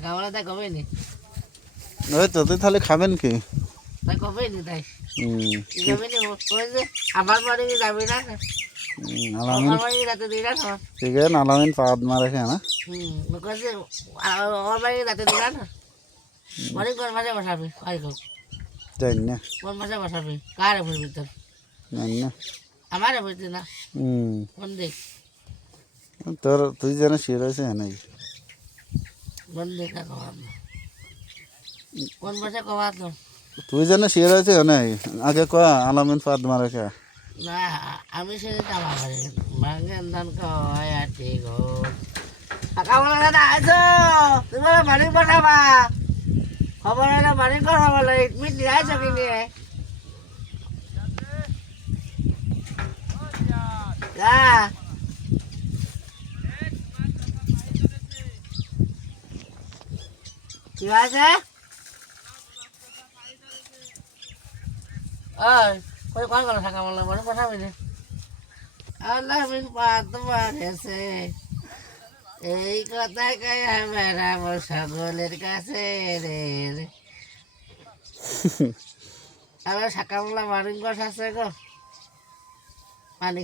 সকালবেলা তাই কবে নি ওই তো তুই তাহলে খাবেন কি? তাই কবে নি তাই হুম, যাবে নি ওই যে আমার বাড়ি যাবি না আলামিন আমার বাড়ি রাতে দিই না ঠিক আছে আলামিন পাদ মারে খেয়ে না কাছে আমার বাড়ি রাতে দিই না অনেক কোন মাঝে বসাবি আর জানি না কোন মাঝে বসাবি কার ভরবি তোর জানি না আমার ভরতি না হুম কোন দিক তোর তুই যেন শুয়ে রয়েছে নাই কোন দিক না কমাব কোন মাঝে কমাত তুই যেন শুয়ে রয়েছে নাই আগে ক আলামিন পাদ মারে খেয়ে না আমি সেদিন আমার বাড়ি মাঙ্গেন ধান কয় আর ঠিক সকালবেলা দাদা আইছো তুমি বাড়ি বসাবা খবর হলে বাড়ি করাবো ইটমিট নিয়ে আইছো কি নিয়ে যা কি আছে ওই কই কোন গেল সকালবেলা বাড়ি বসাবি না আল্লাহ মিন পাত মারেছে এই কথাই কই বেড়াবো সকলের কাছে রে রে আবার সকালবেলা বাড়ি বসাছে গো পানি